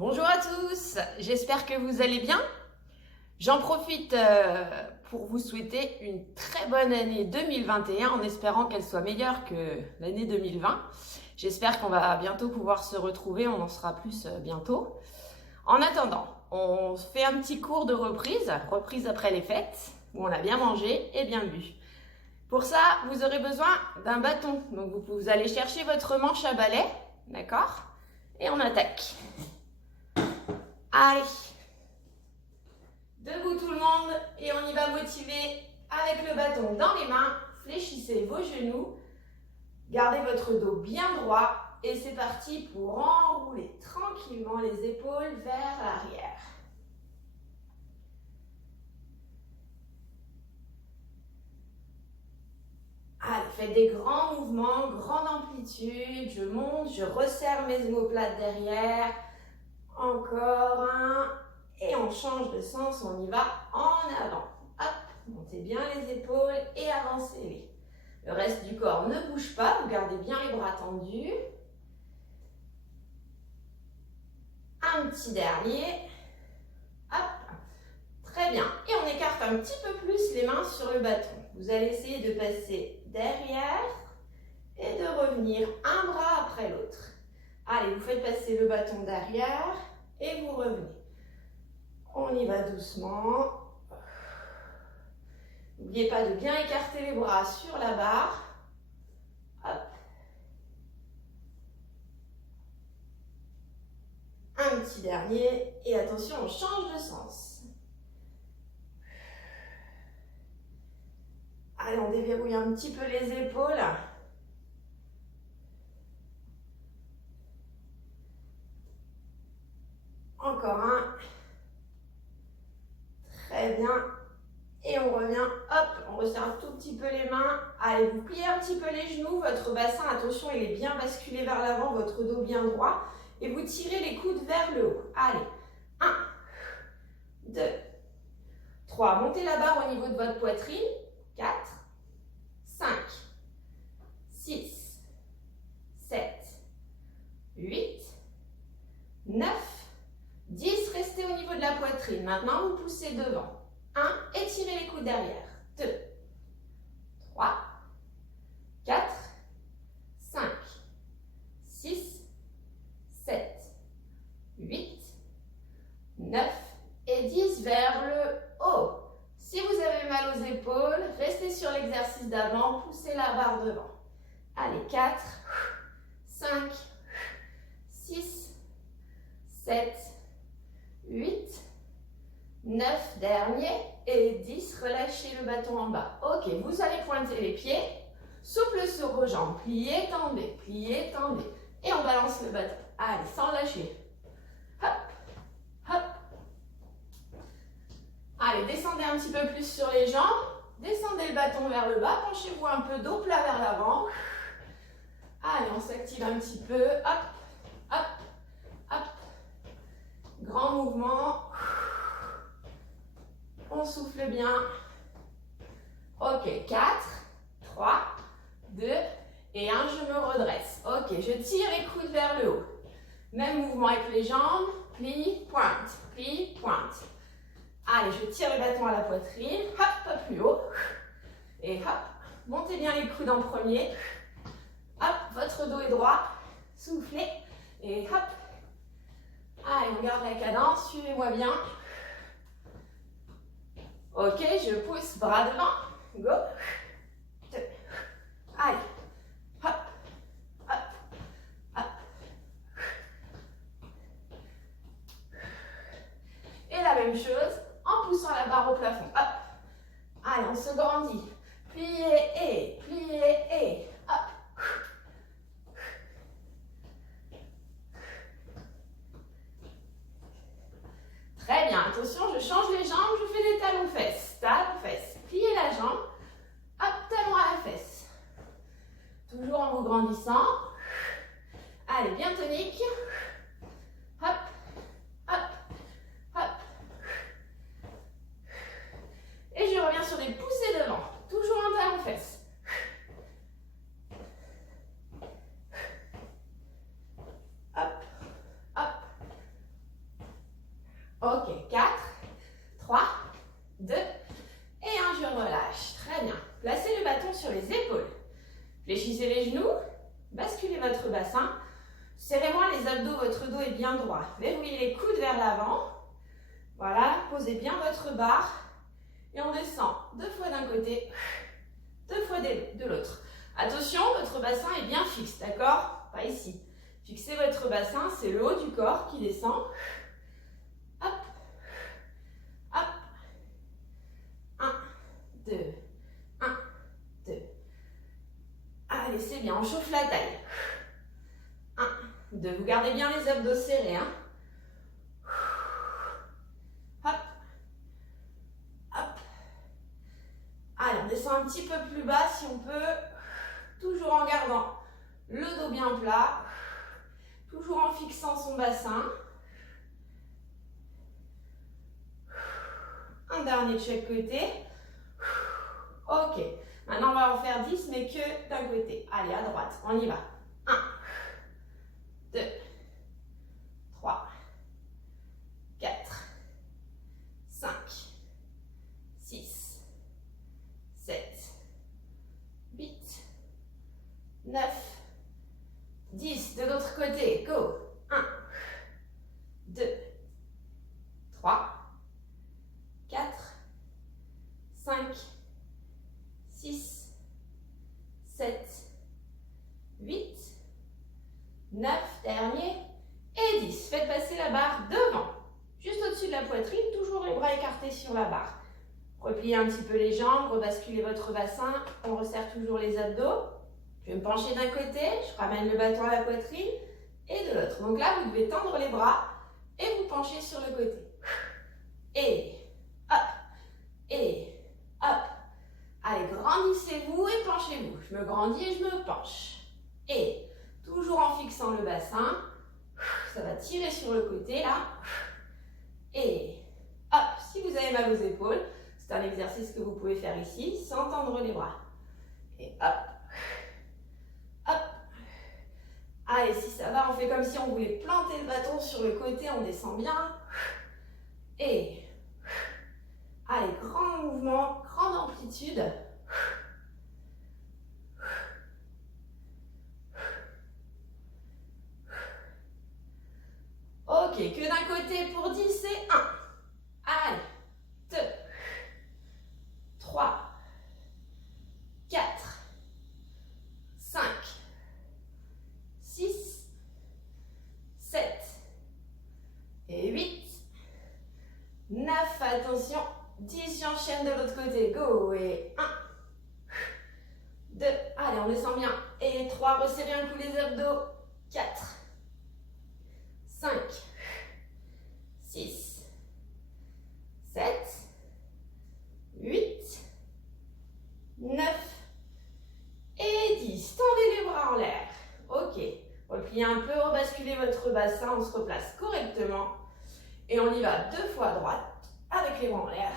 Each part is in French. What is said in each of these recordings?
Bonjour à tous, j'espère que vous allez bien. J'en profite pour vous souhaiter une très bonne année 2021 en espérant qu'elle soit meilleure que l'année 2020. J'espère qu'on va bientôt pouvoir se retrouver, on en saura plus bientôt. En attendant, on fait un petit cours de reprise après les fêtes, où on a bien mangé et bien bu. Pour ça, vous aurez besoin d'un bâton. Donc vous allez chercher votre manche à balai, d'accord? Et on attaque. Allez, debout tout le monde et on y va motiver avec le bâton dans les mains. Fléchissez vos genoux, gardez votre dos bien droit et c'est parti pour enrouler tranquillement les épaules vers l'arrière. Allez, faites des grands mouvements, grande amplitude, je monte, je resserre mes omoplates derrière. Encore un. Et on change de sens, on y va en avant. Hop, montez bien les épaules et avancez-les. Le reste du corps ne bouge pas, vous gardez bien les bras tendus. Un petit dernier. Hop, très bien. Et on écarte un petit peu plus les mains sur le bâton. Vous allez essayer de passer derrière et de revenir un bras après l'autre. Allez, vous faites passer le bâton derrière et vous revenez. On y va doucement. N'oubliez pas de bien écarter les bras sur la barre. Hop. Un petit dernier. Et attention, on change de sens. Allez, on déverrouille un petit peu les épaules. Encore un. Très bien. Et on revient, hop, on resserre un tout petit peu les mains. Allez, vous pliez un petit peu les genoux. Votre bassin, attention, il est bien basculé vers l'avant, votre dos bien droit. Et vous tirez les coudes vers le haut. Allez, 1, 2, 3. Montez la barre au niveau de votre poitrine. 4, 5, 6, 7, 8, 9, 10. Restez au niveau de la poitrine. Maintenant, vous poussez devant. 1, étirez les coudes derrière. 2, 3, 4, 5, 6, 7, 8, 9 et 10 vers le haut. Si vous avez mal aux épaules, restez sur l'exercice d'avant, poussez la barre devant. Allez, 4, 5, 6, 7, 8, 9, dernier, et 10, relâchez le bâton en bas. Ok, vous allez pointer les pieds, souple sur vos jambes, pliez, tendez, et on balance le bâton. Allez, sans lâcher. Hop, hop. Allez, descendez un petit peu plus sur les jambes, descendez le bâton vers le bas, penchez-vous un peu, dos plat vers l'avant. Allez, on s'active un petit peu, hop, hop, hop. Grand mouvement. On souffle bien. Ok, 4, 3, 2 et 1, je me redresse. Ok, je tire les coudes vers le haut. Même mouvement avec les jambes. Plie, pointe, plie, pointe. Allez, je tire le bâton à la poitrine. Hop, pas plus haut. Et hop, montez bien les coudes en premier. Hop, votre dos est droit. Soufflez. Et hop. Allez, on garde la cadence. Suivez-moi bien. Ok, je pousse, bras devant, go, 2, allez, hop, hop, hop. Et la même chose, en poussant la barre au plafond, hop. Allez, on se grandit, pliez, et, hop. Très bien, attention, je change les jambes, je fais des talons-fesses. Talons-fesses, pliez la jambe, hop, talon à la fesse. Toujours en vous grandissant. Allez, bien tonique. Hop, hop, hop. Et je reviens sur des poussées devant, toujours en talons-fesses. Hop, hop, Ok, 4, 3, 2, et 1, je relâche. Très bien. Placez le bâton sur les épaules. Fléchissez les genoux, basculez votre bassin. Serrez moins les abdos, votre dos est bien droit. Verrouillez les coudes vers l'avant. Voilà, posez bien votre barre. Et on descend 2 fois d'un côté, 2 fois de l'autre. Attention, votre bassin est bien fixe, d'accord? Pas ici. Fixez votre bassin, c'est le haut du corps qui descend. Hop, hop. 1, 2, 1, 2. Allez, c'est bien, on chauffe la taille. 1, 2, vous gardez bien les abdos serrés. Hein. Hop, hop. Allez, on descend un petit peu plus bas si on peut. Toujours en gardant le dos bien plat. Toujours en fixant son bassin. Un dernier de chaque côté. Ok. Maintenant, on va en faire 10, mais que d'un côté. Allez, à droite. On y va. 1, 2, 3, 4, 5, 6, 7, 8, 9, 10. De l'autre côté. Go. 1, 2, 3, 4, 5, 6, 7, 8, 9, dernier, et 10. Faites passer la barre devant, juste au-dessus de la poitrine, toujours les bras écartés sur la barre. Repliez un petit peu les jambes, rebasculez votre bassin, on resserre toujours les abdos. Je vais me pencher d'un côté, je ramène le bâton à la poitrine, et de l'autre. Donc là, vous devez tendre les bras, et vous penchez sur le côté. Et hop. Allez, grandissez-vous et penchez-vous. Je me grandis et je me penche. Et toujours en fixant le bassin, ça va tirer sur le côté là. Et hop, si vous avez mal aux épaules, c'est un exercice que vous pouvez faire ici sans tendre les bras. Et hop, hop. Allez, si ça va, on fait comme si on voulait planter le bâton sur le côté, on descend bien. Et allez, grand mouvement, grande amplitude. Ok, que d'un côté pour 10, c'est 1. Allez, 2, 3, 4, 5, 6, 7 et 8, 9, attention. 10, j'enchaîne de l'autre côté. Go. Et 1, 2, allez, on descend bien. Et 3, resserrez un coup les abdos. 4, 5, 6, 7, 8, 9 et 10. Tendez les bras en l'air. Ok. Repliez un peu, rebasculez votre bassin, on se replace correctement. Et on y va 2 fois à droite avec les bras en l'air.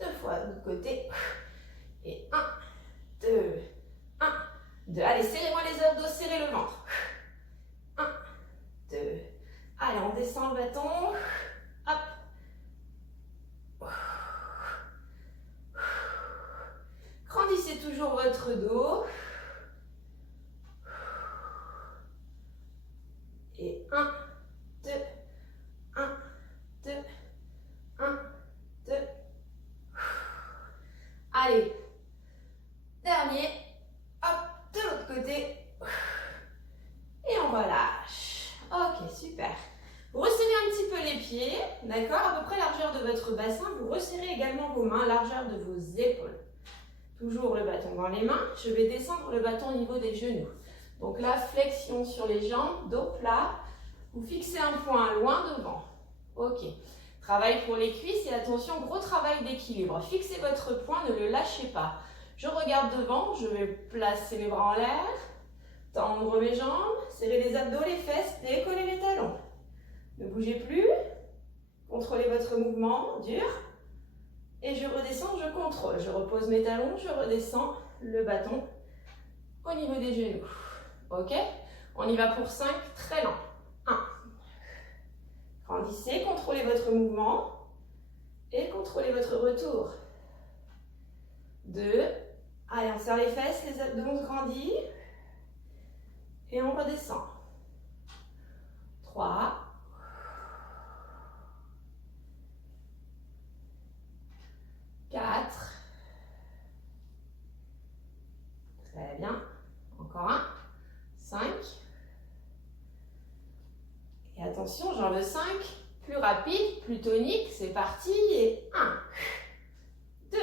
2 fois de l'autre côté. Et 1, 2, 1, 2. Allez, serrez-moi les abdos, serrez le ventre. 1, 2. Allez, on descend le bâton. Hop. Grandissez toujours votre dos. Et 1, 2, 1, 2, 1, 2. Allez, dernier, hop, de l'autre côté, et on relâche. Ok, super. Vous resserrez un petit peu les pieds, d'accord, à peu près largeur de votre bassin. Vous resserrez également vos mains, largeur de vos épaules. Toujours le bâton dans les mains. Je vais descendre le bâton au niveau des genoux. Donc là, flexion sur les jambes, dos plat. Vous fixez un point loin devant. Ok. Travail pour les cuisses et attention, gros travail d'équilibre. Fixez votre point, ne le lâchez pas. Je regarde devant, je vais placer mes bras en l'air, tendre mes jambes, serrer les abdos, les fesses, décoller les talons. Ne bougez plus, contrôlez votre mouvement, dur. Et je redescends, je contrôle. Je repose mes talons, je redescends le bâton au niveau des genoux. Ok? On y va pour 5, très lent. 1. Grandissez, contrôlez votre mouvement et contrôlez votre retour. 2. Allez, on serre les fesses, les abdos, on grandit. Et on redescend. 3. 4. Très bien. Encore un. 5. Et attention, j'en veux 5. Plus rapide, plus tonique. C'est parti. Et 1. 2.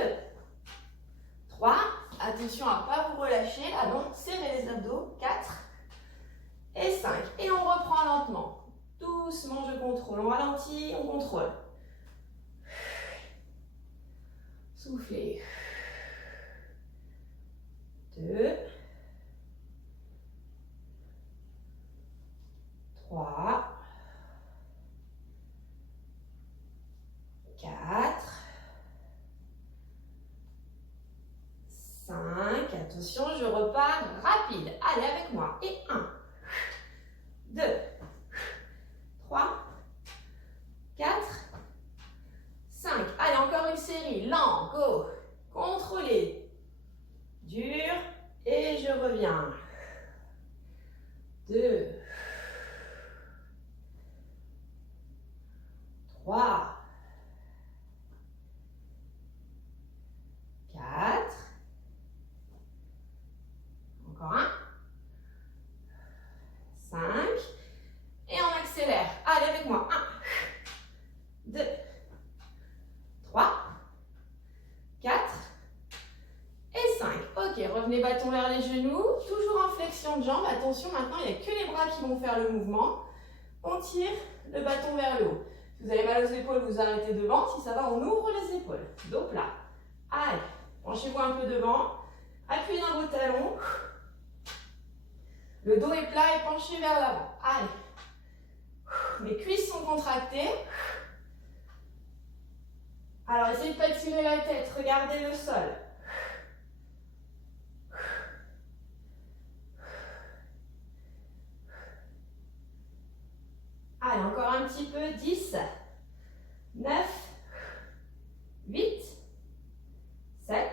3. Attention à ne pas vous relâcher. Là, donc, serrez les abdos. 4. Et 5. Et on reprend lentement. Doucement, je contrôle. On ralentit, on contrôle. Soufflez. 2. 3. 4. 5. Attention, je repars rapide. Allez avec moi. Et 1. 2. 3. 4. 5. Allez, encore une série. Lent, go. Contrôlez. Dur. Et je reviens. 2. 3. 4. Encore un. 5. Et on accélère. Allez avec moi. 1. 2. 3. 4. Et 5. Ok, revenez bâton vers les genoux. Toujours en flexion de jambe. Attention, maintenant, il n'y a que les bras qui vont faire le mouvement. On tire le bâton vers le haut. Si vous avez mal aux épaules, vous arrêtez devant. Si ça va, on ouvre les épaules. Dos plat. Allez, penchez-vous un peu devant. Appuyez dans vos talons. Le dos est plat et penché vers l'avant. Allez. Mes cuisses sont contractées. Alors, essayez de ne pas tirer la tête. Regardez le sol. Allez, encore un petit peu. 10, 9, 8, 7,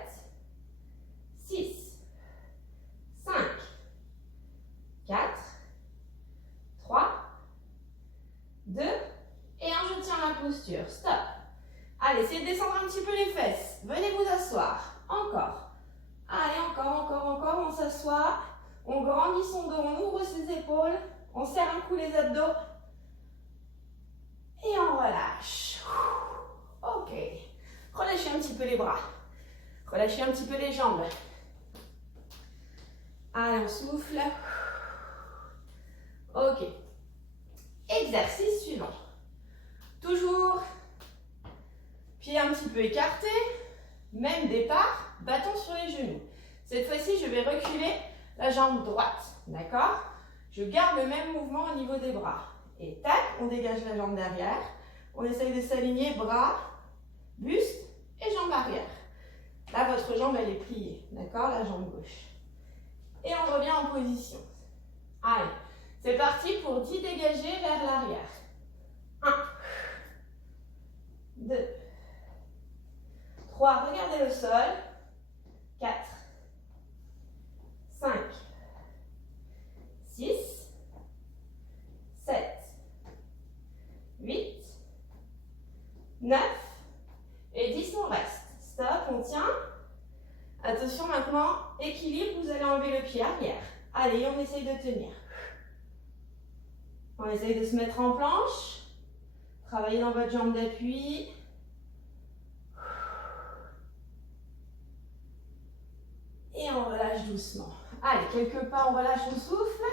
6, 5, 4, 3, 2, et 1, je tiens la posture. Stop. Allez, essayez de descendre un petit peu les fesses. Venez vous asseoir. Encore. Allez, encore. On s'assoit. On grandit son dos, on ouvre ses épaules. On serre un coup les abdos. Et on relâche. Ok. Relâchez un petit peu les bras. Relâchez un petit peu les jambes. Allez, on souffle. Ok. Exercice suivant. Toujours pieds un petit peu écartés. Même départ, bâton sur les genoux. Cette fois-ci, je vais reculer la jambe droite. D'accord? Je garde le même mouvement au niveau des bras. Et tac, on dégage la jambe derrière. On essaye de s'aligner bras, buste et jambe arrière. Là, votre jambe, elle est pliée. D'accord? La jambe gauche. Et on revient en position. Allez, c'est parti pour 10 dégagés vers l'arrière. 1, 2, 3, regardez le sol. 4, 5, 6, 7, 8, 9 et 10, on reste. Stop, on tient. Attention maintenant, équilibre, vous allez enlever le pied arrière. Allez, on essaye de tenir. On essaye de se mettre en planche. Travaillez dans votre jambe d'appui. Et on relâche doucement. Allez, quelques pas, on relâche, on souffle.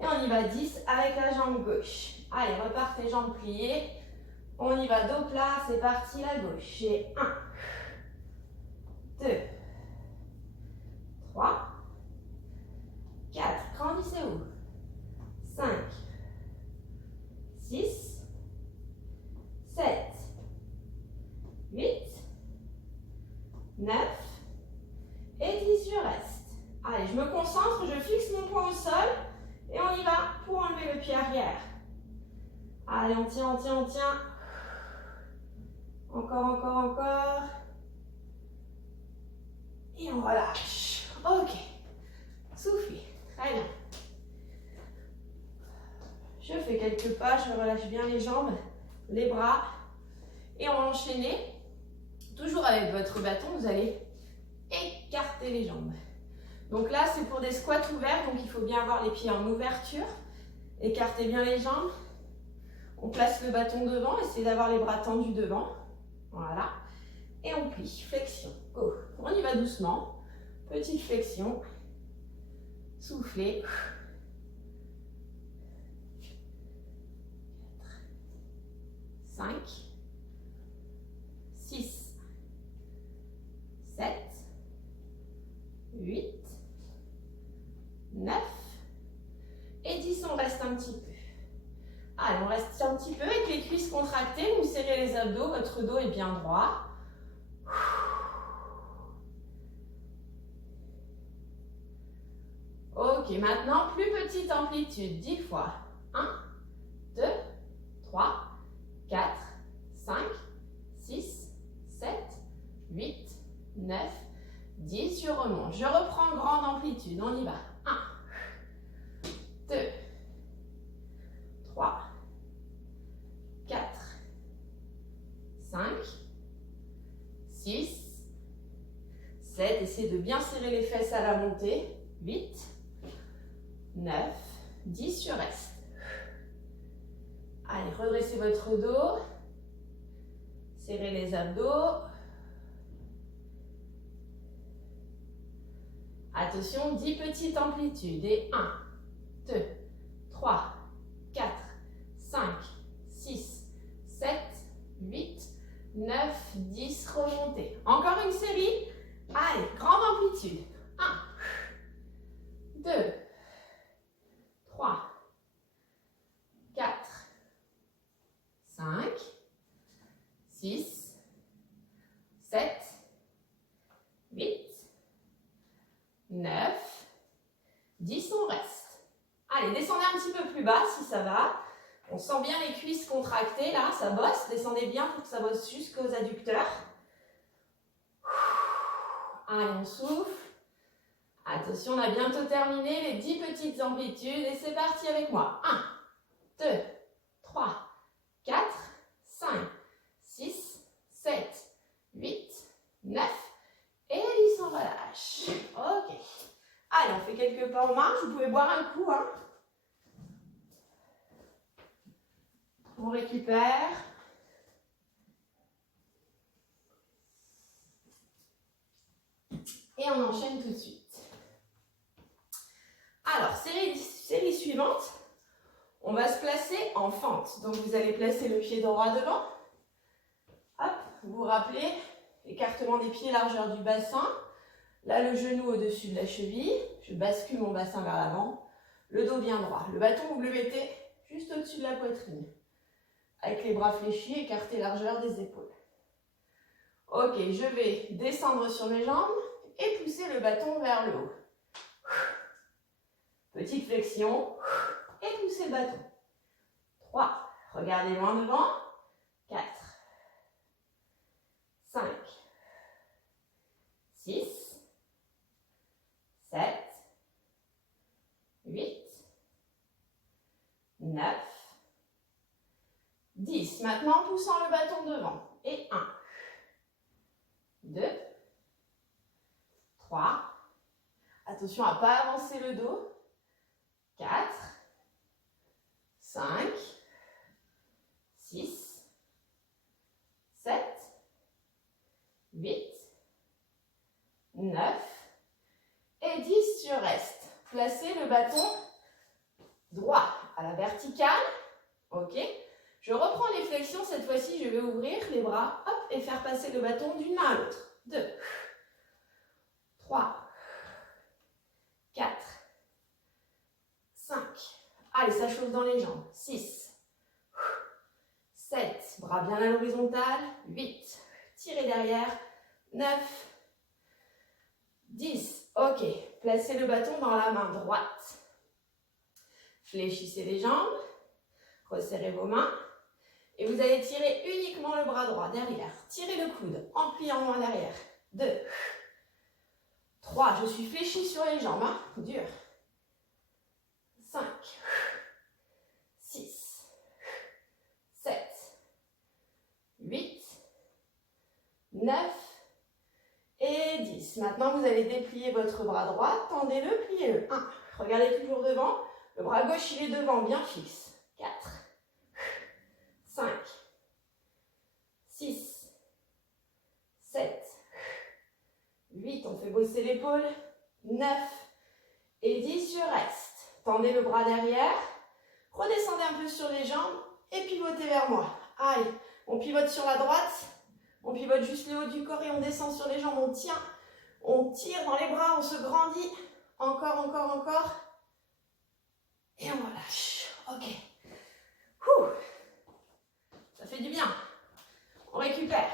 Et on y va 10 avec la jambe gauche. Allez, repartez jambes pliées. On y va dos plat, c'est parti, la gauche. Et 1, 2, 3, 4, grandissez-vous. 5, 6, 7, 8, 9 et 10, je reste. Allez, je me concentre, je fixe mon poing au sol et on y va. Allez, on tient, on tient, on tient. Encore, encore, encore. Et on relâche. Ok. Soufflez. Très bien. Je fais quelques pas, je relâche bien les jambes, les bras. Et on va enchaîner. Toujours avec votre bâton, vous allez écarter les jambes. Donc là, c'est pour des squats ouverts, donc il faut bien avoir les pieds en ouverture. Écartez bien les jambes. On place le bâton devant, essayez d'avoir les bras tendus devant. Voilà. Et on plie, flexion. Go. On y va doucement. Petite flexion. Soufflez. 5, 6, 7, 8, 9 et 10, on reste un petit peu. Allez, on reste un petit peu avec les cuisses contractées, vous serrez les abdos, votre dos est bien droit. Ok, maintenant, plus petite amplitude, 10 fois. 1, 2, 3, 4, 5, 6, 7, 8, 9, 10, je remonte. Je reprends grande amplitude, on y va. 1, 2, 3, 4, 5, 6, 7, essayez de bien serrer les fesses à la montée. 8, 9, 10, je reste. Allez, redressez votre dos. Serrez les abdos. Attention, 10 petites amplitudes. Et 1, 2, 3, 4, 5, 6, 7, 8, 9, 10. Remontez. Encore une série. Allez, grande amplitude. 1, 2, 3, 4, 5, 6, 7, 8, 9, 10, on reste. Allez, descendez un petit peu plus bas si ça va. On sent bien les cuisses contractées là, ça bosse. Descendez bien pour que ça bosse jusqu'aux adducteurs. Allez, on souffle. Attention, on a bientôt terminé les 10 petites amplitudes et c'est parti avec moi. 1, 2, 3, 4, 5, 6, 7, 8, 9 et 10, on relâche. Ok. Allez, on fait quelques pas en marche. Vous pouvez boire un coup. Hein. On récupère. Et on enchaîne tout de suite. Alors, série suivante, on va se placer en fente. Donc, vous allez placer le pied droit devant. Hop, vous vous rappelez, écartement des pieds, largeur du bassin. Là, le genou au-dessus de la cheville. Je bascule mon bassin vers l'avant. Le dos bien droit. Le bâton, vous le mettez juste au-dessus de la poitrine. Avec les bras fléchis, écartez largeur des épaules. Ok, je vais descendre sur mes jambes et pousser le bâton vers le haut. Petite flexion et poussez le bâton. 3, regardez loin devant. 4, 5, 6, 7, 8, 9, 10. Maintenant, en poussant le bâton devant. Et 1, 2, 3. Attention à ne pas avancer le dos. 4, 5, 6, 7, 8, 9 et 10, je reste. Placez le bâton droit à la verticale. Ok. Je reprends les flexions. Cette fois-ci, je vais ouvrir les bras hop, et faire passer le bâton d'une main à l'autre. 2, 3, 4, 5. Allez, ça chauffe dans les jambes. 6, 7. Bras bien à l'horizontale. 8. Tirez derrière. 9, 10. Ok. Placez le bâton dans la main droite. Fléchissez les jambes. Resserrez vos mains. Et vous allez tirer uniquement le bras droit derrière. Tirez le coude en pliant loin derrière. 2, 3, je suis fléchie sur les jambes, hein, dur. 5, 6, 7, 8, 9 et 10. Maintenant, vous allez déplier votre bras droit, tendez-le, pliez-le. 1, regardez toujours devant, le bras gauche il est devant, bien fixe. 4, 5, 6, 7, 8, on fait bosser l'épaule, 9 et 10, je reste. Tendez le bras derrière, redescendez un peu sur les jambes et pivotez vers moi. Allez, on pivote sur la droite, on pivote juste le haut du corps et on descend sur les jambes, on tient, on tire dans les bras, on se grandit. Encore, encore, encore. Et on relâche. Ok. Ouh. Ça fait du bien. On récupère.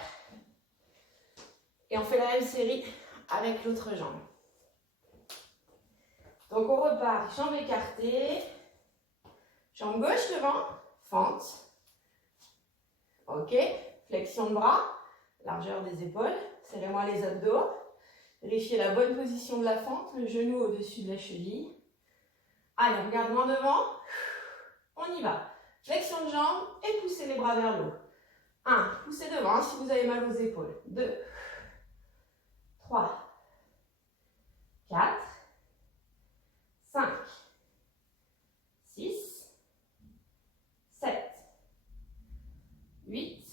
Et on fait la même série avec l'autre jambe. Donc on repart, jambes écartées, jambe gauche devant, fente. Ok, flexion de bras, largeur des épaules, serrez-moi les abdos. Vérifiez la bonne position de la fente, le genou au-dessus de la cheville. Allez, on regarde loin devant, on y va. Flexion de jambes et poussez les bras vers le haut. 1, poussez devant si vous avez mal aux épaules. 2, 3, 4, 5, 6, 7, 8,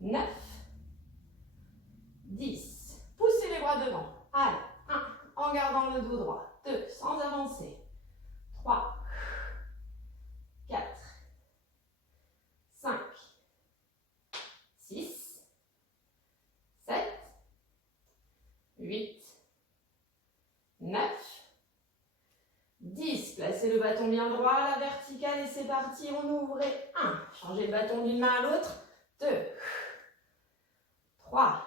9, 10. Poussez les bras devant. Allez, 1, en gardant le dos droit. 2, sans avancer. 3, 4, 5, 6, 7, 8, 9, 10. Placez le bâton bien droit à la verticale et c'est parti. On ouvre et 1. Changez le bâton d'une main à l'autre. 2, 3,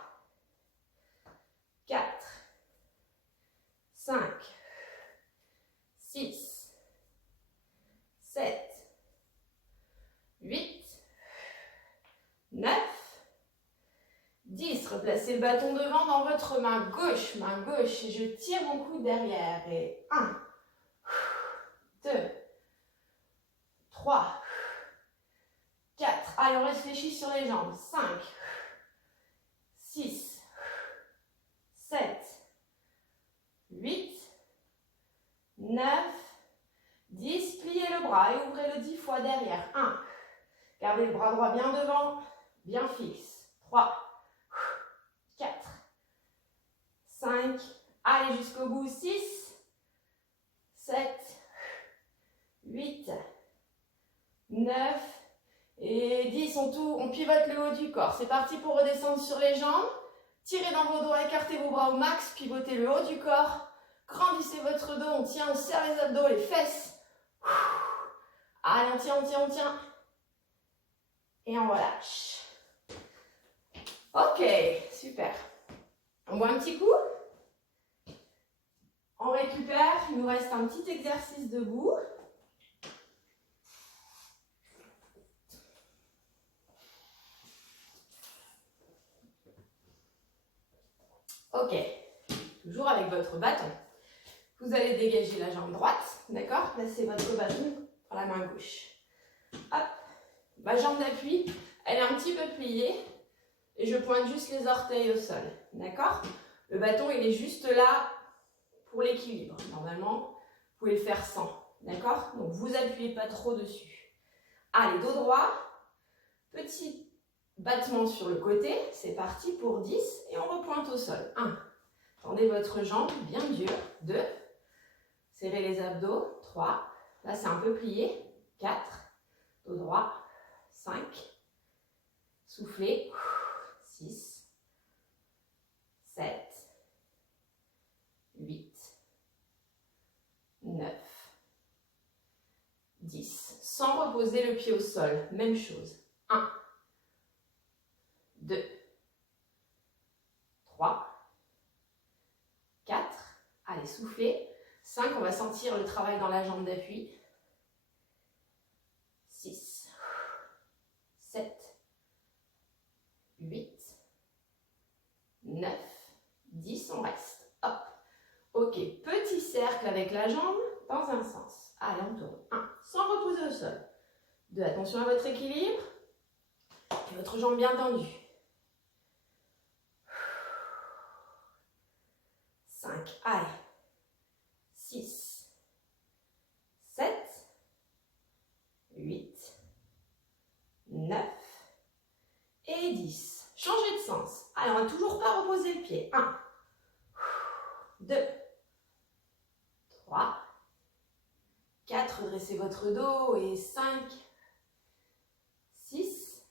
4, 5, 6, 7, 8, 9, 10. Replacez le bâton devant dans votre main gauche, et je tire mon coude derrière. Et 1, 2, 3, 4. Allez, on reste fléchi sur les jambes. 5, 6, 7, 8, 9, 10. Pliez le bras et ouvrez-le 10 fois derrière. 1. Gardez le bras droit bien devant, bien fixe. 3, 4, 5. Allez jusqu'au bout. 6, 7, 8, 9 et 10. On pivote le haut du corps. C'est parti pour redescendre sur les jambes. Tirez dans vos doigts, écartez vos bras au max, pivotez le haut du corps. Grandissez votre dos, on tient, on serre les abdos, les fesses. Allez, on tient, on tient, on tient. Et on relâche. Ok, super. On boit un petit coup. On récupère, il nous reste un petit exercice debout. Ok, toujours avec votre bâton. Vous allez dégager la jambe droite, d'accord? Placez votre bâton dans la main gauche. Hop, ma jambe d'appui, elle est un petit peu pliée et je pointe juste les orteils au sol, d'accord? Le bâton, il est juste là pour l'équilibre. Normalement, vous pouvez le faire sans, d'accord? Donc, vous appuyez pas trop dessus. Allez, dos droit, petit battement sur le côté, c'est parti pour 10 et on repointe au sol. 1, tendez votre jambe bien dure. 2, serrez les abdos. 3, là c'est un peu plié. 4, dos droit. 5, soufflez. 6, 7, 8, 9, 10. Sans reposer le pied au sol, même chose. 1, 2, 3, 4, allez, soufflez. 5, on va sentir le travail dans la jambe d'appui. 6, Ok, petit cercle avec la jambe dans un sens. Allez, on tourne. 1, sans reposer au sol. 2, attention à votre équilibre. Et votre jambe bien tendue. 5, allez. 6, 7, 8, 9 et 10. Changez de sens. Allez, on ne va toujours pas reposer le pied. 1, 2, 3, 4, redressez votre dos et 5, 6,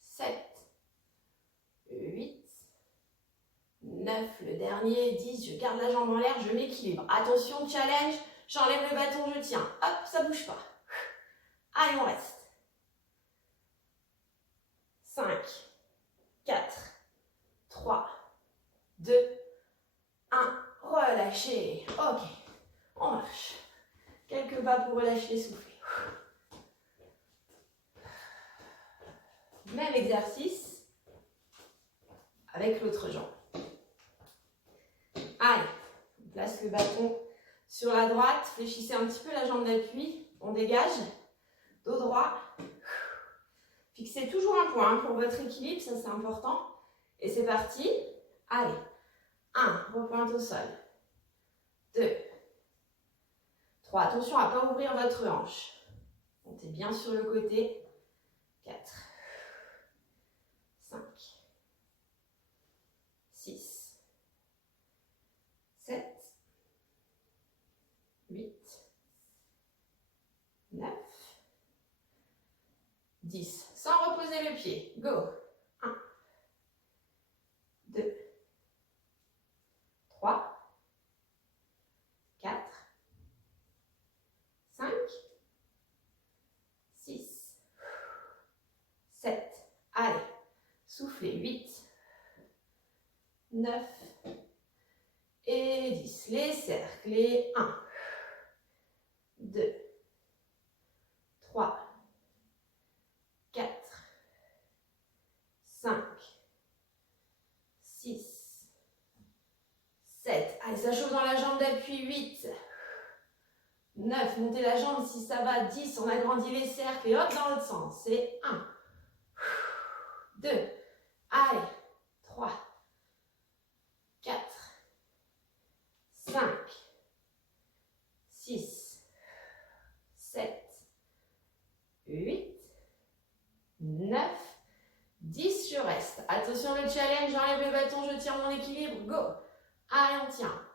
7, 8, 9, le dernier, 10, je garde la jambe en l'air, je m'équilibre. Attention, challenge, j'enlève le bâton, je tiens. Hop, ça ne bouge pas. Allez, on reste. 5, 4, 3, 2, 1. Relâchez. Ok, on marche. Quelques pas pour relâcher les souffles. Même exercice avec l'autre jambe. Allez, on place le bâton sur la droite. Fléchissez un petit peu la jambe d'appui. On dégage. Dos droit. Fixez toujours un point pour votre équilibre, ça c'est important. Et c'est parti. Allez. 1, repointe au sol. 2, 3, attention à ne pas ouvrir votre hanche. Montez bien sur le côté. 4, 5, 6, 7, 8, 9, 10. Sans reposer le pied. Go. 1, 2, 3, 4, 5, 6, 7. Allez. Soufflez. 8, 9 et 10. Les cercles. Et 1, 2, 3, 4, 5, 6, 7. Allez, ça chauffe dans la jambe d'appui. 8, 9. Montez la jambe si ça va. 10. On agrandit les cercles et hop dans l'autre sens. C'est 1, 2. Allez. 3, 4, 5, 6, 7, 8, 9, 10, je reste. Attention le challenge, j'enlève le bâton, je tire mon équilibre, go. Allez, on tient.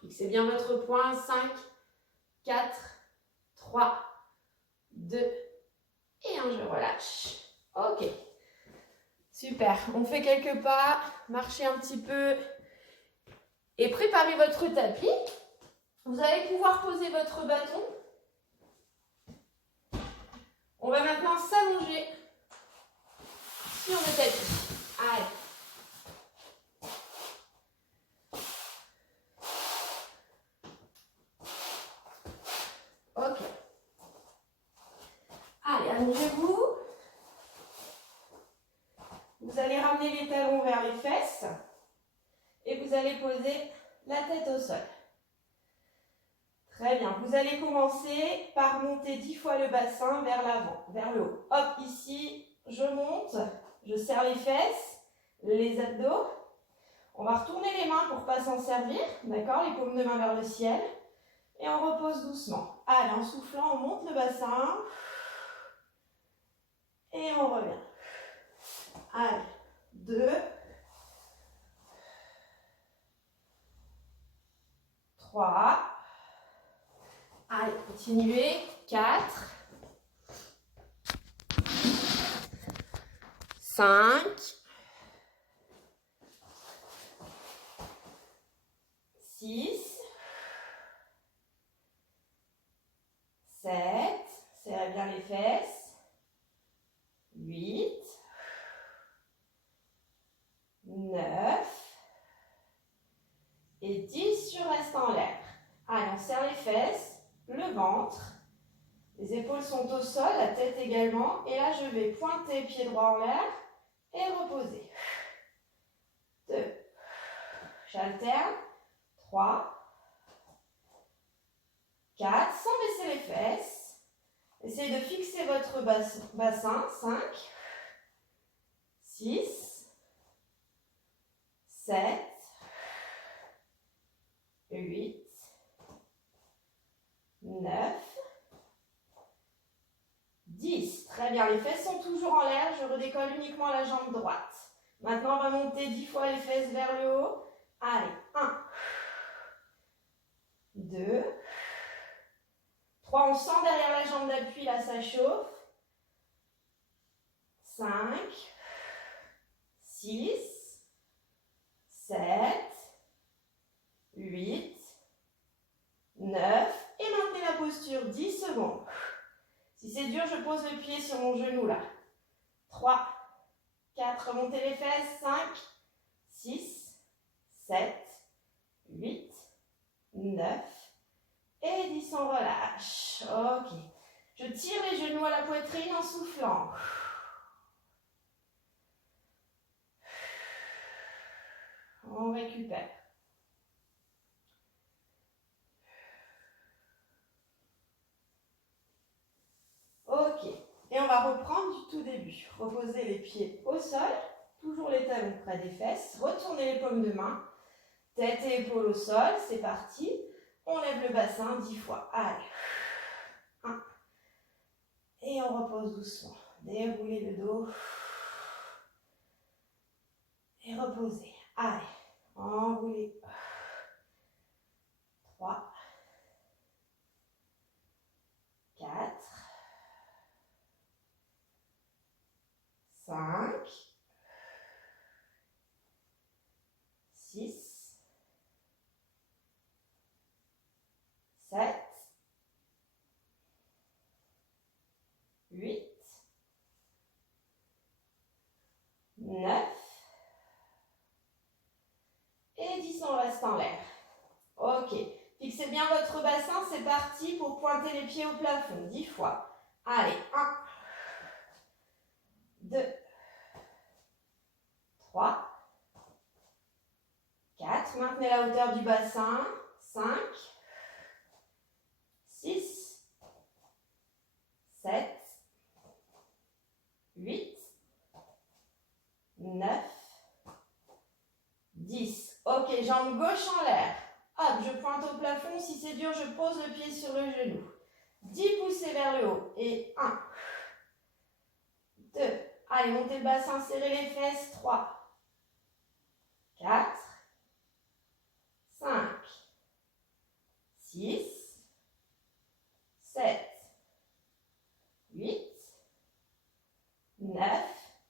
Fixez bien votre point, 5, 4, 3, 2 et 1, je relâche. Ok. Super, on fait quelques pas, marchez un petit peu et préparez votre tapis. Vous allez pouvoir poser votre bâton. On va maintenant s'allonger sur le tapis. Allez. Ok. Allez, allongez-vous. Vous allez ramener les talons vers les fesses et vous allez poser la tête au sol. Très bien. Vous allez commencer par monter 10 fois le bassin vers l'avant, vers le haut. Hop, ici, je monte, je serre les fesses, les abdos. On va retourner les mains pour ne pas s'en servir, d'accord? Les paumes de main vers le ciel. Et on repose doucement. Allez, en soufflant, on monte le bassin. Et on revient. Allez, 2, 3, allez, continuez, 4, 5, 6, 7, serrez bien les fesses, 8, 9 et 10, je reste en l'air. Allez, on serre les fesses, le ventre, les épaules sont au sol, la tête également. Et là, je vais pointer pied droit en l'air et reposer. 2, J'alterne. 3, 4, sans baisser les fesses. Essayez de fixer votre bassin. 5, 6, 7, 8, 9, 10. Très bien, les fesses sont toujours en l'air. Je redécolle uniquement la jambe droite. Maintenant, on va monter 10 fois les fesses vers le haut. Allez, 1, 2, 3, on sent derrière la jambe d'appui, là ça chauffe. 5, 6, 7, 8, 9, et maintenez la posture 10 secondes. Si c'est dur, je pose le pied sur mon genou là. 3, 4, remontez les fesses. 5, 6, 7, 8, 9, et 10, on relâche. Ok. Je tire les genoux à la poitrine en soufflant. On récupère. Ok. Et on va reprendre du tout début. Reposez les pieds au sol. Toujours les talons près des fesses. Retournez les paumes de main. Tête et épaules au sol. C'est parti. On lève le bassin 10 fois. Allez. 1. Et on repose doucement. Déroulez le dos. Et reposez. Allez. Enroulez. 3. 4. 5. 6. 7. 8. 9. Et 10, on reste en l'air. Ok. Fixez bien votre bassin, c'est parti pour pointer les pieds au plafond. 10 fois. Allez, 1, 2, 3, 4. Maintenez la hauteur du bassin. 5, 6, 7, 8, 9, 10. Ok, jambe gauche en l'air. Hop, je pointe au plafond. Si c'est dur, je pose le pied sur le genou. 10 poussées vers le haut. Et 1, 2. Allez, montez le bassin, serrez les fesses. 3, 4, 5, 6, 7, 8, 9.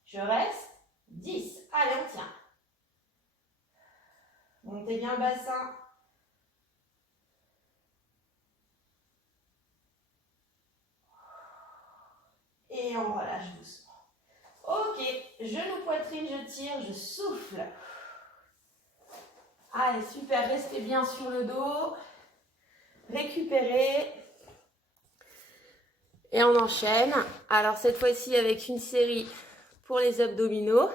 Je reste. 10. Allez, on tient. Montez bien le bassin. Et on relâche doucement. Ok, genou, poitrine, je tire, je souffle. Allez, super, restez bien sur le dos. Récupérez. Et on enchaîne. Alors cette fois-ci avec une série pour les abdominaux.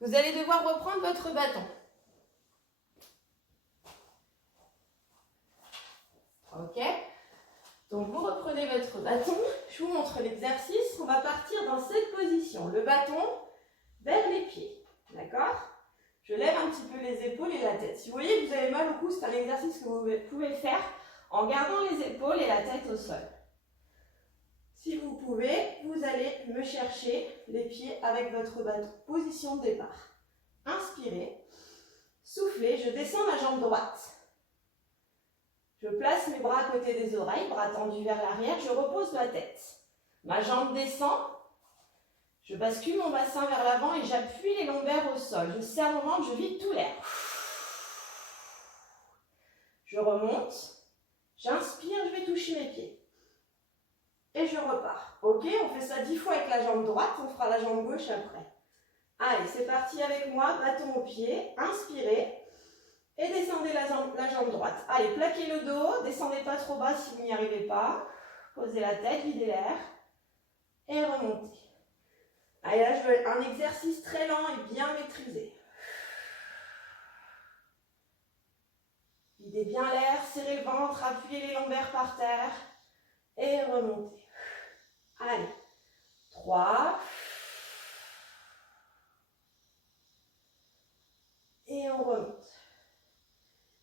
Vous allez devoir reprendre votre bâton. Ok? Donc vous reprenez votre bâton, je vous montre l'exercice, on va partir dans cette position, le bâton vers les pieds, d'accord? Je lève un petit peu les épaules et la tête. Si vous voyez que vous avez mal au cou, c'est un exercice que vous pouvez faire en gardant les épaules et la tête au sol. Si vous pouvez, vous allez me chercher les pieds avec votre bâton. Position de départ. Inspirez, soufflez, je descends la jambe droite. Je place mes bras à côté des oreilles, bras tendus vers l'arrière, je repose ma tête. Ma jambe descend, je bascule mon bassin vers l'avant et j'appuie les lombaires au sol. Je serre mon ventre, je vide tout l'air. Je remonte, j'inspire, je vais toucher mes pieds. Et je repars. Ok, on fait ça 10 fois avec la jambe droite, on fera la jambe gauche après. Allez, c'est parti avec moi, bâton au pied, inspirez. Et descendez la jambe droite. Allez, plaquez le dos, descendez pas trop bas si vous n'y arrivez pas. Posez la tête, videz l'air. Et remontez. Allez, là, je veux un exercice très lent et bien maîtrisé. Videz bien l'air, serrez le ventre, appuyez les lombaires par terre et remontez. Allez, 3. Et on remonte.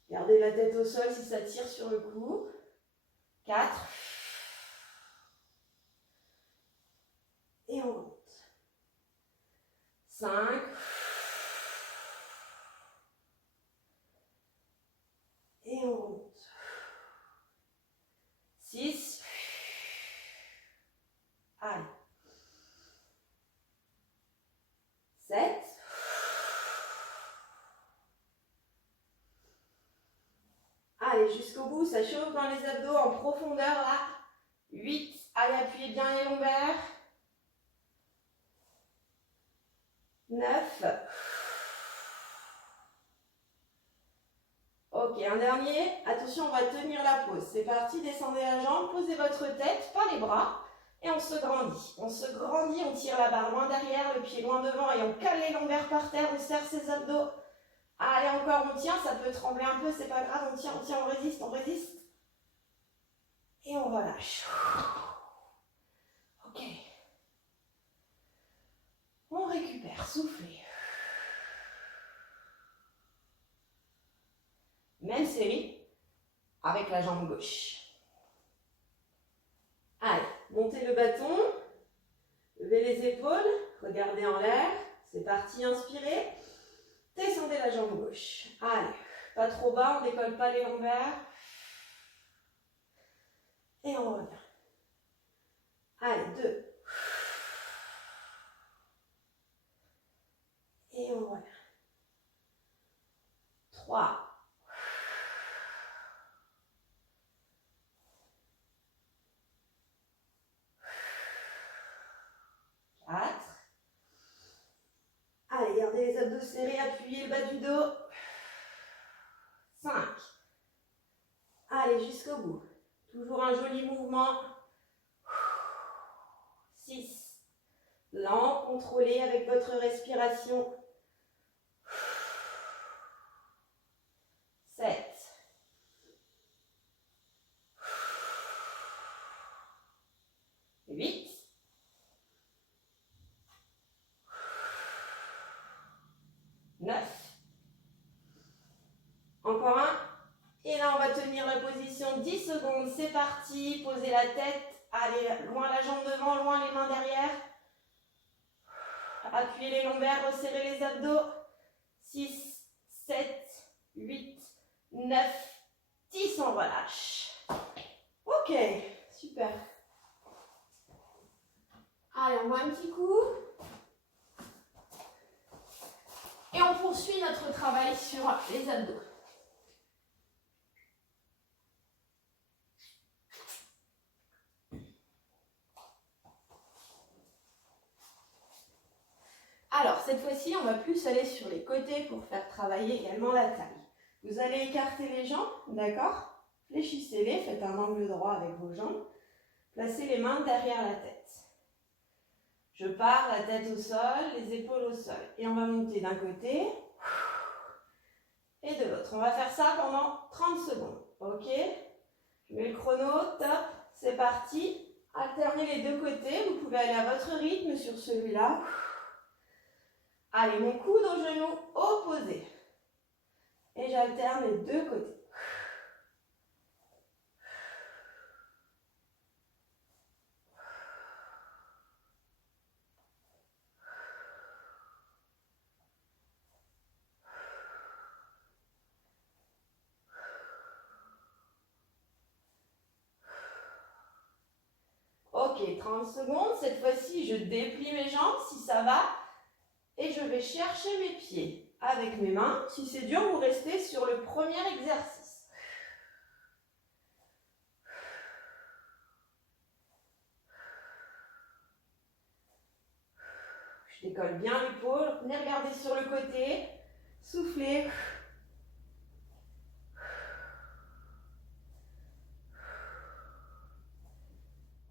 Gardez la tête au sol si ça tire sur le cou. 4. Et on remonte. 5. Et on remonte. 6. Allez. 7. Allez, jusqu'au bout, ça chauffe dans les abdos en profondeur là. 8. Allez, appuyez bien les lombaires. 9. Ok, un dernier. Attention, on va tenir la pause. C'est parti, descendez la jambe, posez votre tête, pas les bras. Et on se grandit. On se grandit, on tire la barre loin derrière, le pied loin devant et on cale les lombaires par terre, on serre ses abdos. Allez, encore, on tient, ça peut trembler un peu, c'est pas grave, on tient, on résiste, on résiste. Et on relâche. Ok. On récupère, soufflez. Même série avec la jambe gauche. Allez, montez le bâton, levez les épaules, regardez en l'air. C'est parti, inspirez. Descendez la jambe gauche. Allez, pas trop bas, on ne décolle pas les lombaires. Et on revient. Allez, 2. Et on revient. 3. 4. Allez, gardez les abdos serrés, appuyez le bas du dos. 5. Allez, jusqu'au bout. Toujours un joli mouvement. 6. Lent, contrôlé avec votre respiration. 7. 8. 9. Encore un. Et là, on va tenir la position 10 secondes. C'est parti. Posez la tête. Allez, loin la jambe devant, loin les mains derrière. Appuyez les lombaires, resserrez les abdos. 6, 7, 8, 9, 10. On relâche. Ok, super. Allez, on voit un petit coup. Et on poursuit notre travail sur les abdos. Alors, cette fois-ci, on va plus aller sur les côtés pour faire travailler également la taille. Vous allez écarter les jambes, d'accord? Fléchissez-les, faites un angle droit avec vos jambes. Placez les mains derrière la tête. Je pars, la tête au sol, les épaules au sol. Et on va monter d'un côté et de l'autre. On va faire ça pendant 30 secondes. Ok? Je mets le chrono, top, c'est parti. Alternez les deux côtés. Vous pouvez aller à votre rythme sur celui-là. Allez, mon coude au genou opposé. Et j'alterne les deux côtés. Ok, 30 secondes. Cette fois-ci, je déplie mes jambes si ça va. Et je vais chercher mes pieds avec mes mains. Si c'est dur, vous restez sur le premier exercice. Je décolle bien l'épaule. Venez regarder sur le côté. Soufflez.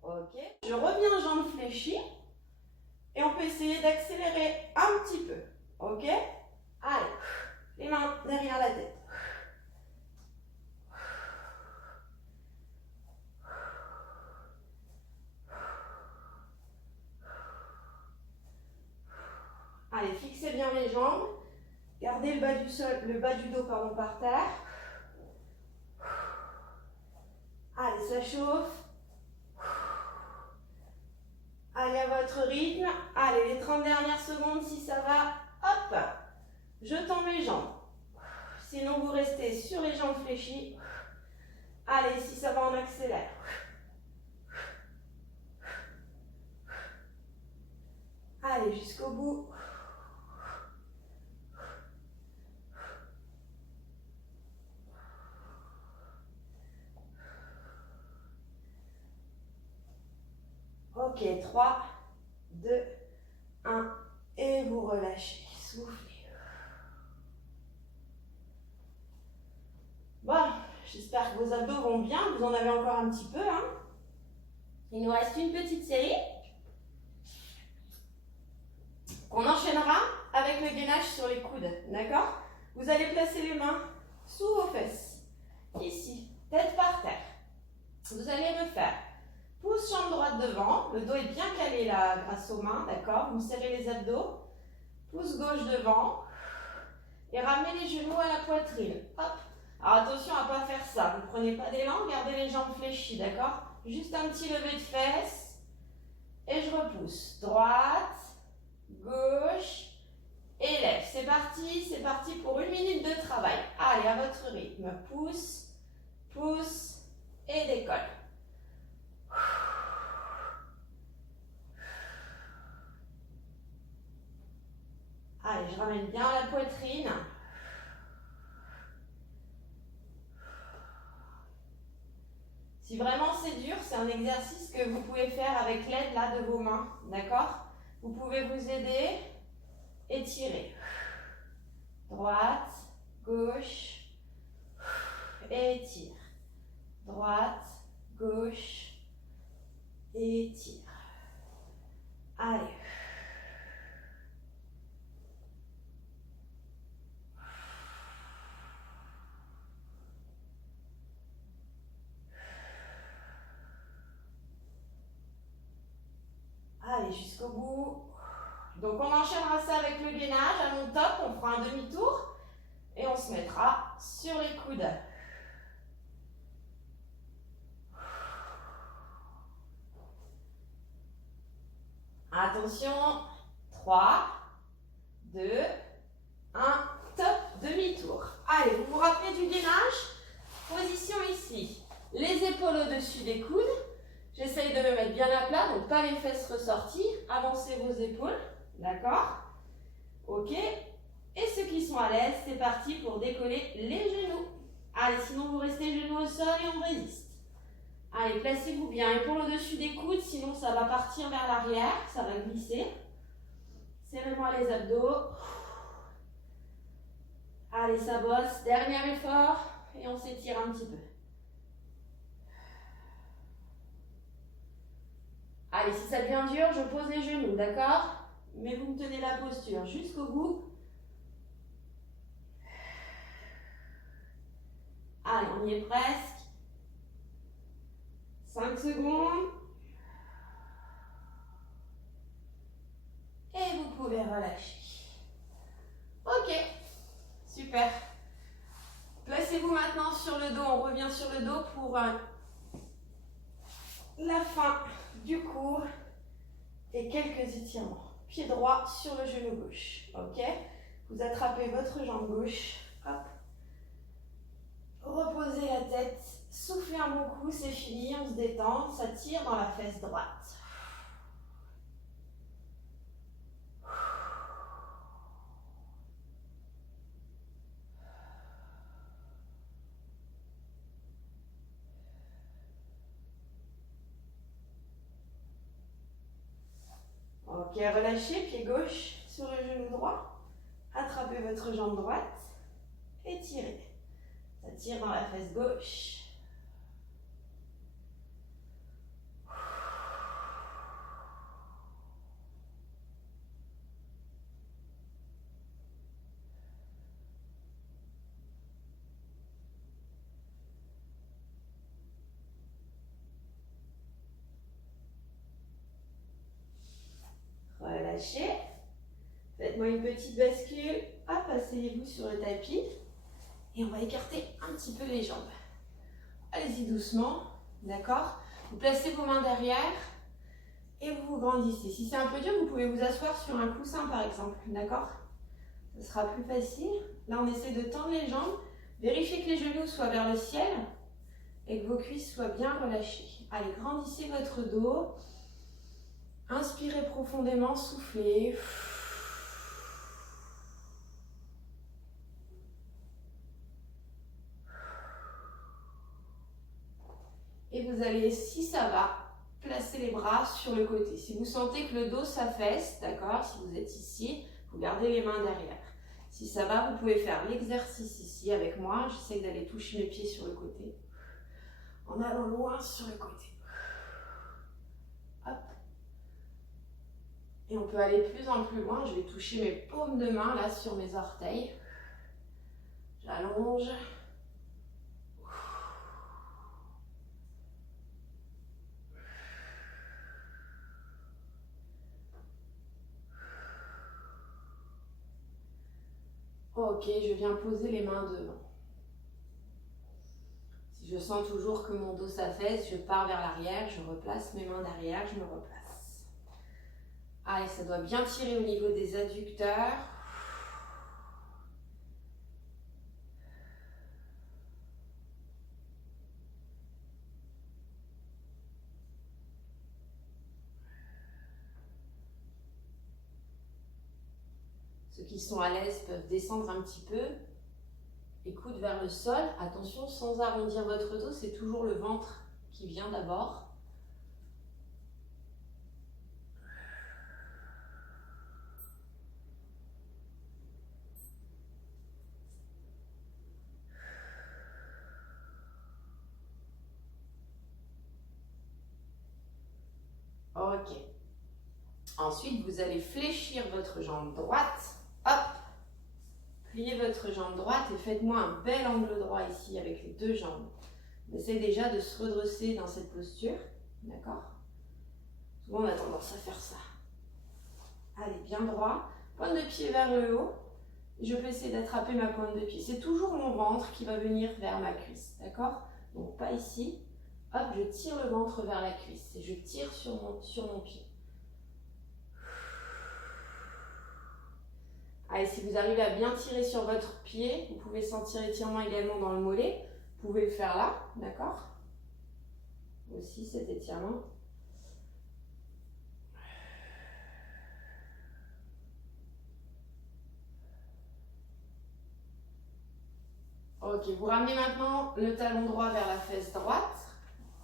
Ok. Je reviens jambes fléchies. Et on peut essayer d'accélérer un petit peu. Ok? Allez. Les mains derrière la tête. les jambes. Gardez le bas du dos par terre. Allez, ça chauffe. Allez à votre rythme. Allez, les 30 dernières secondes, si ça va, hop, je tends mes jambes. Sinon, vous restez sur les jambes fléchies. Allez, si ça va, on accélère. Allez, jusqu'au bout. Ok, 3, 2, 1, et vous relâchez. Soufflez. Bon, j'espère que vos abdos vont bien. Vous en avez encore un petit peu, hein. Il nous reste une petite série. On enchaînera avec le gainage sur les coudes, d'accord? Vous allez placer les mains sous vos fesses. Ici, tête par terre. Vous allez me faire pouce jambe droite devant. Le dos est bien calé là grâce aux mains, d'accord? Vous serrez les abdos. Pouce gauche devant. Et ramenez les genoux à la poitrine. Hop. Alors attention à ne pas faire ça. Vous ne prenez pas d'élan, gardez les jambes fléchies, d'accord? Juste un petit lever de fesses. Et je repousse. Droite, gauche et lève. C'est parti pour 1 minute de travail. Allez, à votre rythme. Pousse, pousse et décolle. Allez, je ramène bien la poitrine. Si vraiment c'est dur, c'est un exercice que vous pouvez faire avec l'aide là de vos mains, d'accord? Vous pouvez vous aider, étirer. Droite, gauche, et étire. Droite, gauche, et étire. Allez. Allez, jusqu'au bout. Donc, on enchaînera ça avec le gainage. À mon top, on fera un demi-tour et on se mettra sur les coudes. Attention. 3, 2, 1. Top, demi-tour. Allez, vous vous rappelez du gainage? Position ici. Les épaules au-dessus des coudes. J'essaye de me mettre bien à plat, donc pas les fesses ressorties. Avancez vos épaules, d'accord? Ok. Et ceux qui sont à l'aise, c'est parti pour décoller les genoux. Allez, sinon vous restez genoux au sol et on résiste. Allez, placez-vous bien. Épaules au-dessus des coudes, sinon ça va partir vers l'arrière, ça va glisser. Serrez-moi les abdos. Allez, ça bosse. Dernier effort et on s'étire un petit peu. Allez, si ça devient dur, je pose les genoux, d'accord? Mais vous me tenez la posture jusqu'au bout. Allez, on y est presque. 5 secondes. Et vous pouvez relâcher. Ok, super. Placez-vous maintenant sur le dos. On revient sur le dos pour la fin du cours et quelques étirements. Pied droit sur le genou gauche. Ok? Vous attrapez votre jambe gauche. Hop. Reposez la tête. Soufflez un bon coup. C'est fini. On se détend. Ça tire dans la fesse droite. Ok, relâchez, pied gauche sur le genou droit. Attrapez votre jambe droite. Étirez. Ça tire dans la fesse gauche. Relâchez. Faites-moi Faites-moi une petite bascule. Hop, asseyez-vous sur le tapis. Et on va écarter un petit peu les jambes. Allez-y doucement, d'accord? Vous placez vos mains derrière et vous vous grandissez. Si c'est un peu dur, vous pouvez vous asseoir sur un coussin par exemple, d'accord? Ce sera plus facile. Là, on essaie de tendre les jambes. Vérifiez que les genoux soient vers le ciel et que vos cuisses soient bien relâchées. Allez, grandissez votre dos. Inspirez profondément, soufflez. Et vous allez, si ça va, placer les bras sur le côté. Si vous sentez que le dos s'affaisse, d'accord, si vous êtes ici, vous gardez les mains derrière. Si ça va, vous pouvez faire l'exercice ici avec moi. J'essaie d'aller toucher mes pieds sur le côté. En allant loin sur le côté. Hop. Et on peut aller de plus en plus loin. Je vais toucher mes paumes de main là sur mes orteils. J'allonge. Ok, je viens poser les mains devant. Si je sens toujours que mon dos s'affaisse, je pars vers l'arrière, je replace mes mains derrière, je me replace. Allez, ça doit bien tirer au niveau des adducteurs. Ceux qui sont à l'aise peuvent descendre un petit peu et coudes vers le sol. Attention, sans arrondir votre dos, c'est toujours le ventre qui vient d'abord. Ok. Ensuite, vous allez fléchir votre jambe droite. Hop. Pliez votre jambe droite et faites-moi un bel angle droit ici avec les deux jambes. On essaie déjà de se redresser dans cette posture. D'accord? Souvent, on a tendance à faire ça. Allez, bien droit. Pointe de pied vers le haut. Et je peux essayer d'attraper ma pointe de pied. C'est toujours mon ventre qui va venir vers ma cuisse. D'accord? Donc, pas ici. Hop, je tire le ventre vers la cuisse et je tire sur mon pied. Allez, si vous arrivez à bien tirer sur votre pied, vous pouvez sentir étirement également dans le mollet. Vous pouvez le faire là, d'accord? Aussi cet étirement. Ok, vous ramenez maintenant le talon droit vers la fesse droite.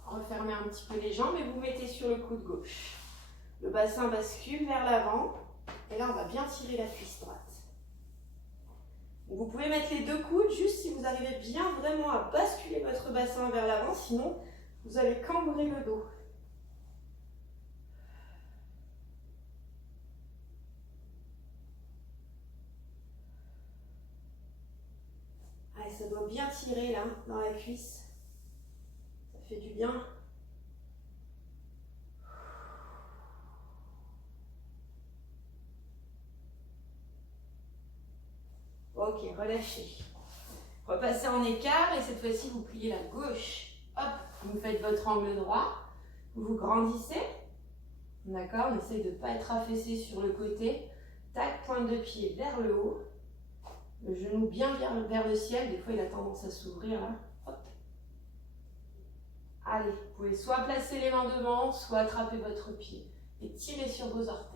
Refermez un petit peu les jambes et vous mettez sur le coude gauche. Le bassin bascule vers l'avant. Et là, on va bien tirer la cuisse droite. Vous pouvez mettre les deux coudes juste si vous arrivez bien vraiment à basculer votre bassin vers l'avant. Sinon, vous allez cambrer le dos. Allez, ça doit bien tirer là, dans la cuisse. Ça fait du bien. Ok, relâchez. Repassez en écart et cette fois-ci, vous pliez la gauche. Hop, vous faites votre angle droit. Vous grandissez. D'accord, on essaye de ne pas être affaissé sur le côté. Tac, pointe de pied vers le haut. Le genou bien vers le ciel. Des fois, il a tendance à s'ouvrir là. Hop. Allez, vous pouvez soit placer les mains devant, soit attraper votre pied et tirer sur vos orteils.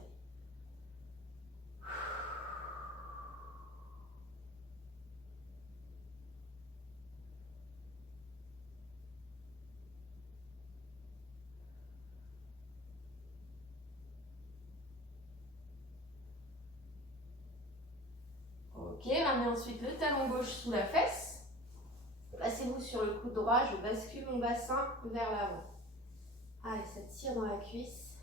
Ok, ramenez ensuite le talon gauche sous la fesse. Placez-vous sur le coude droit, je bascule mon bassin vers l'avant. Allez, ça tire dans la cuisse.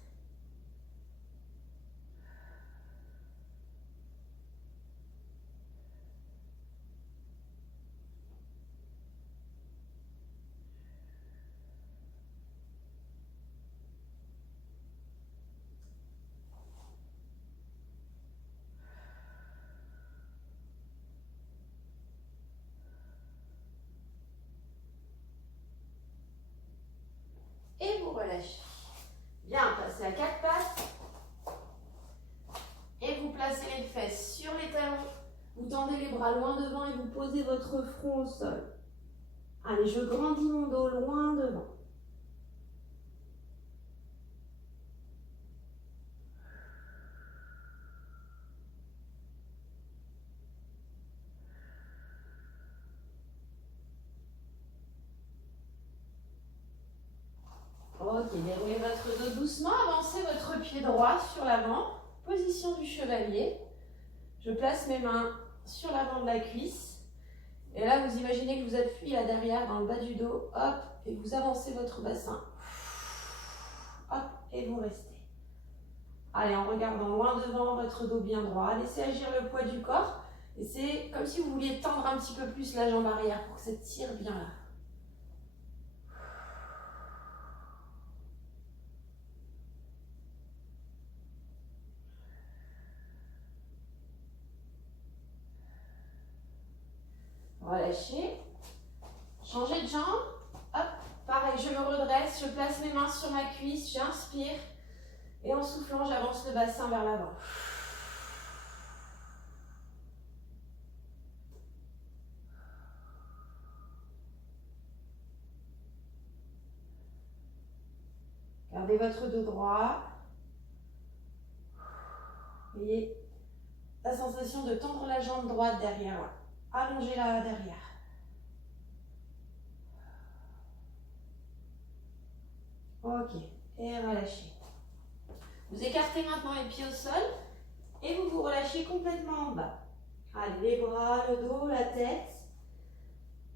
bras loin devant et vous posez votre front au sol. Allez, je grandis mon dos loin devant. Ok, déroulez votre dos doucement, avancez votre pied droit sur l'avant, position du chevalier. Je place mes mains sur l'avant de la cuisse. Et là, vous imaginez que vous appuyez là derrière, dans le bas du dos, hop, et vous avancez votre bassin. Hop, et vous restez. Allez, en regardant loin devant, votre dos bien droit, laissez agir le poids du corps. Et c'est comme si vous vouliez tendre un petit peu plus la jambe arrière pour que ça tire bien là. Relâchez. Changez de jambe. Hop, pareil, je me redresse, je place mes mains sur ma cuisse, j'inspire. Et en soufflant, j'avance le bassin vers l'avant. Gardez votre dos droit. Voyez la sensation de tendre la jambe droite derrière. Allongez-la derrière. Ok, et relâchez. Vous écartez maintenant les pieds au sol et vous vous relâchez complètement en bas. Allez, les bras, le dos, la tête.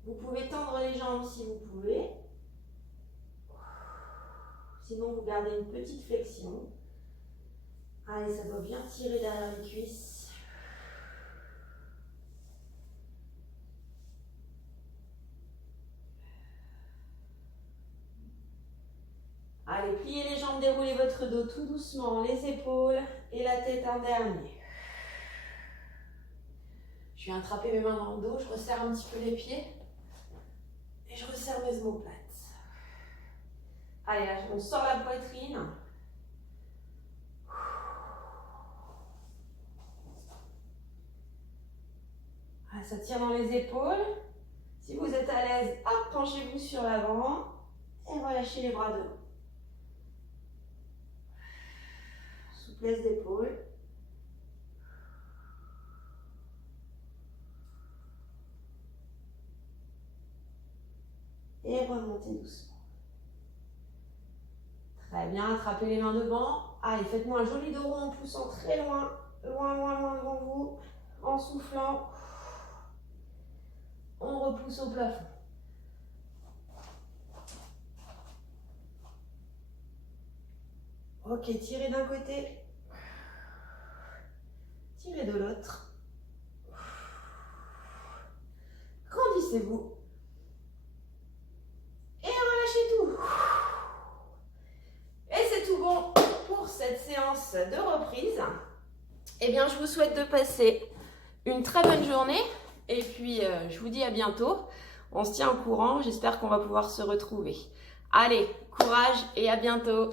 Vous pouvez tendre les jambes si vous pouvez. Sinon, vous gardez une petite flexion. Allez, ça doit bien tirer derrière les cuisses. Allez, pliez les jambes, déroulez votre dos tout doucement, les épaules et la tête un dernier. Je viens attraper mes mains dans le dos, je resserre un petit peu les pieds et je resserre mes omoplates. Allez, là, on sort la poitrine. Allez, ça tire dans les épaules. Si vous êtes à l'aise, hop, penchez-vous sur l'avant et relâchez les bras devant. Souplesse d'épaule. Et remontez doucement. Très bien, attrapez les mains devant. Allez, faites-moi un joli dos rond en poussant très loin, loin, loin, loin devant vous. En soufflant, on repousse au plafond. Ok, tirez d'un côté, tirez de l'autre. Grandissez-vous. Et relâchez tout. Et c'est tout bon pour cette séance de reprise. Eh bien, je vous souhaite de passer une très bonne journée. Et puis, je vous dis à bientôt. On se tient au courant. J'espère qu'on va pouvoir se retrouver. Allez, courage et à bientôt.